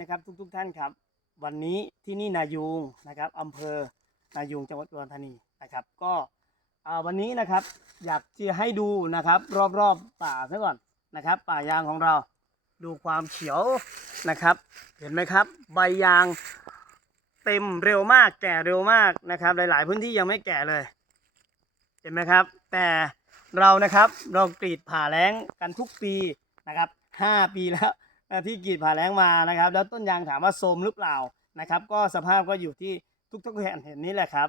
นะครับทุกๆท่านครับ วันนี้ที่นี่นายูงนะครับอำเภอนายูงจังหวัดอุดรธานีนะครับ ก็วันนี้นะครับอยากจะให้ดูนะครับ รอบๆป่าซะก่อนนะครับ ป่ายางของเราดูความเขียวนะครับ เห็นไหมครับ ใบยางเต็มเร็วมากแก่เร็วมากนะครับ หลาย ๆ พื้นที่ยังไม่แก่เลย เห็นไหมครับ แต่เรานะครับเรากรีดผ่าแล้งกันทุกปีนะครับห้าปีแล้ว ที่กรีดผ่าแล้งมานะครับ แล้วต้นยางถามว่าโทรมหรือเปล่านะครับ ก็สภาพก็อยู่ที่ทุกๆแห่งเห็นนี้แหละครับ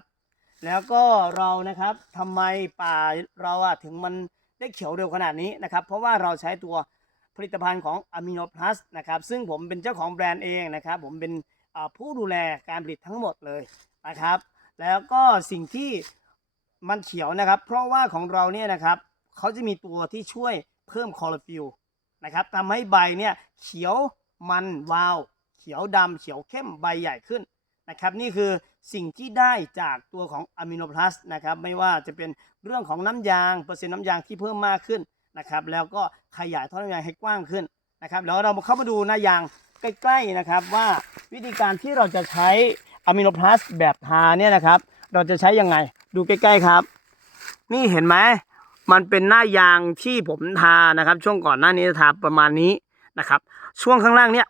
แล้วก็เรานะครับทำไมป่าเราอะถึงมันได้เขียวเร็วขนาดนี้นะครับ เพราะว่าเราใช้ตัวผลิตภัณฑ์ของ Amino Plus นะครับซึ่งผมเป็นเจ้าของแบรนด์เองนะครับ ผมเป็นผู้ดูแลการผลิตทั้งหมดเลยนะครับ แล้วก็สิ่งที่มันเขียวนะครับ เพราะว่าของเราเนี่ยนะครับเขาจะมีตัวที่ช่วยเพิ่มคอโรฟิล นะครับทำให้ใบเนี่ยเขียวมันวาว เขียวดำเขียวเข้มใบใหญ่ขึ้นนะครับนี่คือสิ่งที่ได้จากตัวของอะมิโนพลัสนะครับไม่ว่าจะเป็นเรื่องของน้ำยางเปอร์เซ็นต์น้ำยางที่เพิ่มมากขึ้นนะครับแล้วก็ขยายท่อน้ำยางให้กว้างขึ้นนะครับแล้วเรามาเข้ามาดูหน้ายางใกล้ๆนะครับว่าวิธีการที่เราจะใช้อะมิโนพลัสแบบทาเนี่ยนะครับเราจะใช้ยังไงดูใกล้ๆครับ นี่เห็นไหม มันเป็นหน้ายางที่ผมทานะครับ ช่วงก่อนหน้านี้ทาประมาณนี้นะครับ ช่วงข้างล่างเนี่ย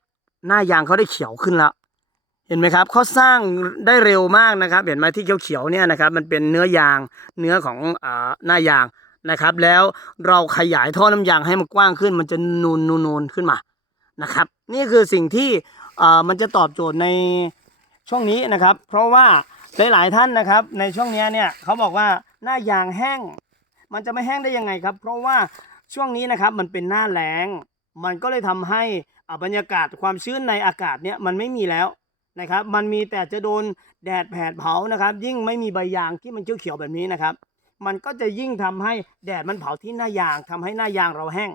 หน้ายางเขาได้เขียวขึ้นแล้ว เห็นไหมครับเขาสร้างได้เร็วมากนะครับ เห็นไหมที่เขียวๆเนี่ยนะครับ มันเป็นเนื้อยางเนื้อของอ่าหน้ายางนะครับ แล้วเราขยายท่อน้ำยางให้มันกว้างขึ้น มันจะนูนนูนนูนขึ้นมานะครับ นี่คือสิ่งที่อ่ามันจะตอบโจทย์ในช่วงนี้นะครับ เพราะว่าหลายๆท่านนะครับ ในช่วงเนี้ยเนี่ยเขาบอกว่าหน้ายางแห้ง มันจะไม่แห้งได้ยังไงครับ เพราะว่าช่วงนี้นะครับมันเป็นหน้าแล้ง มันก็เลยทำให้อ่าบรรยากาศความชื้นในอากาศเนี่ยมันไม่มีแล้วนะครับ มันมีแต่จะโดนแดดแผดเผานะครับ ยิ่งไม่มีใบยางที่มันเขียวๆแบบนี้นะครับ มันก็จะยิ่งทำให้แดดมันเผาที่หน้ายางทำให้หน้ายางเราแห้ง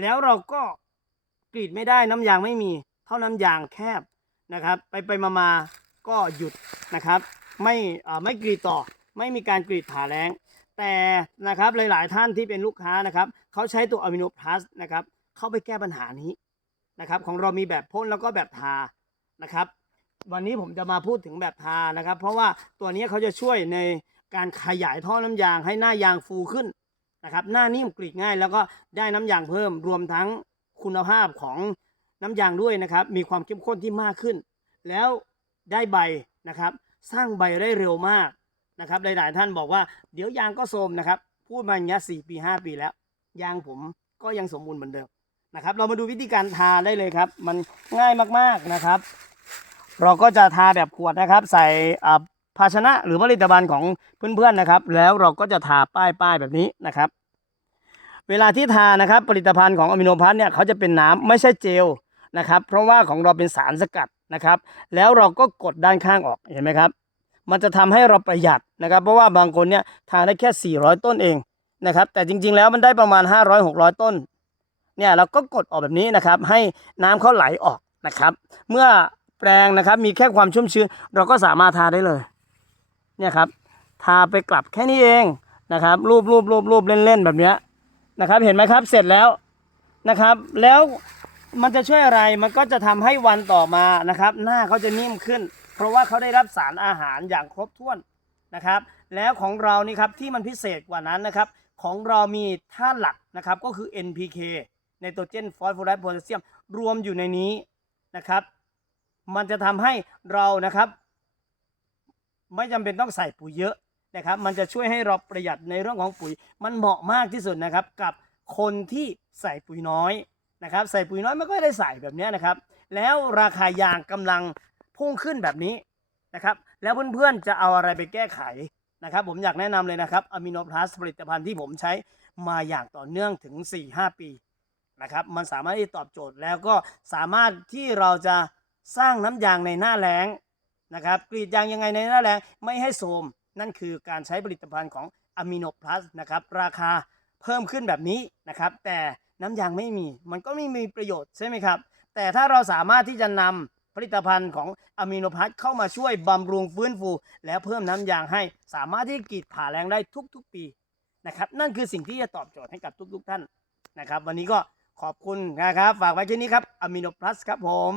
แล้วเราก็กรีดไม่ได้น้ำยางไม่มี เท่าน้ำยางแคบนะครับ ไปไปมามาก็หยุดนะครับ ไม่อ่าไม่กรีดต่อ ไม่มีการกรีดผ่าแรง แต่นะครับหลาย ๆ ท่านที่เป็นลูกค้านะครับเขาใช้ตัวอะมิโนพลัสนะครับเข้าไปแก้ปัญหานี้นะครับของเรามีแบบพ่นแล้วก็แบบทานะครับวันนี้ผมจะมาพูดถึงแบบทานะครับ เพราะว่าตัวนี้เขาจะช่วยในการขยายท่อน้ำยางให้หน้ายางฟูขึ้นนะครับหน้านิ่มกรีดง่าย แล้วก็ได้น้ำยางเพิ่มรวมทั้งคุณภาพของน้ำยางด้วยนะครับ มีความเข้มข้นที่มากขึ้น แล้วได้ใบนะครับ สร้างใบได้เร็วมาก นะครับหลายๆท่านบอกว่าเดี๋ยวยางก็โทรมนะครับ พูดมาอย่างเงี้ยสี่ปีห้าปีแล้ว ยางผมก็ยังสมบูรณ์เหมือนเดิมนะครับ เรามาดูวิธีการทาได้เลยครับ มันง่ายมากๆนะครับ เราก็จะทาแบบขวดนะครับ ใส่ภาชนะหรือผลิตภัณฑ์ของเพื่อนๆนะครับ แล้วเราก็จะทาป้ายป้ายแบบนี้นะครับ เวลาที่ทานะครับผลิตภัณฑ์ของอะมิโนพัทเนี่ยเขาจะเป็นน้ำไม่ใช่เจลนะครับ เพราะว่าของเราเป็นสารสกัดนะครับ แล้วเราก็กดด้านข้างออกเห็นไหมครับ มันจะทำให้เราประหยัดนะครับ เพราะว่าบางคนเนี่ยทานได้แค่ 400 ต้นเองนะครับ แต่จริงๆแล้วมันได้ประมาณ 500 600 ต้น เนี่ยเราก็กดออกแบบนี้นะครับ ให้น้ำเขาไหลออกนะครับ เมื่อแปลงนะครับมีแค่ความชุ่มชื้น เราก็สามารถทาได้เลย เนี่ยครับ ทาไปกลับแค่นี้เองนะครับ รูปรูปรูปรูปเล่นๆแบบเนี้ยนะครับ เห็นไหมครับ เสร็จแล้วนะครับ แล้ว มันจะช่วยอะไรมันก็จะทำให้วันต่อมานะครับ หน้าเขาจะนิ่มขึ้น เพราะว่าเขาได้รับสารอาหารอย่างครบถ้วนนะครับ แล้วของเรานี่ครับที่มันพิเศษกว่านั้นนะครับ ของเรามีธาตุหลักนะครับก็คือ NPK ไนโตรเจนฟอสฟอรัสโพแทสเซียมรวมอยู่ในนี้นะครับ มันจะทำให้เรานะครับ ไม่จำเป็นต้องใส่ปุ๋ยเยอะนะครับ มันจะช่วยให้เราประหยัดในเรื่องของปุ๋ย มันเหมาะมากที่สุดนะครับ กับคนที่ใส่ปุ๋ยน้อย นะครับใส่ปุ๋ยน้อยไม่ก็ได้ใส่แบบนี้นะครับ แล้วราคายางกำลังพุ่งขึ้นแบบนี้นะครับ แล้วเพื่อนๆจะเอาอะไรไปแก้ไขนะครับ ผมอยากแนะนำเลยนะครับอะมิโนพลัสผลิตภัณฑ์ที่ผมใช้มาอย่างต่อเนื่องถึง 4-5 ปีนะครับ มันสามารถที่ตอบโจทย์แล้วก็สามารถที่เราจะสร้างน้ำยางในหน้าแล้งนะครับกรีดยางยังไงในหน้าแล้งไม่ให้โทมนั่นคือการใช้ผลิตภัณฑ์ของอะมิโนพลัสนะครับ ราคาเพิ่มขึ้นแบบนี้นะครับ แต่ น้ำยางไม่มี มันก็ไม่มีประโยชน์ใช่ไหมครับ แต่ถ้าเราสามารถที่จะนำผลิตภัณฑ์ของอะมิโนพลัสเข้ามาช่วยบำรุงฟื้นฟู และเพิ่มน้ำยางให้สามารถที่กรีดผ่าแรงได้ทุกๆปีนะครับนั่นคือสิ่งที่จะตอบโจทย์ให้กับทุก ๆ ท่านนะครับ วันนี้ก็ขอบคุณนะครับ ฝากไว้แค่นี้ครับอะมิโนพลัสครับผม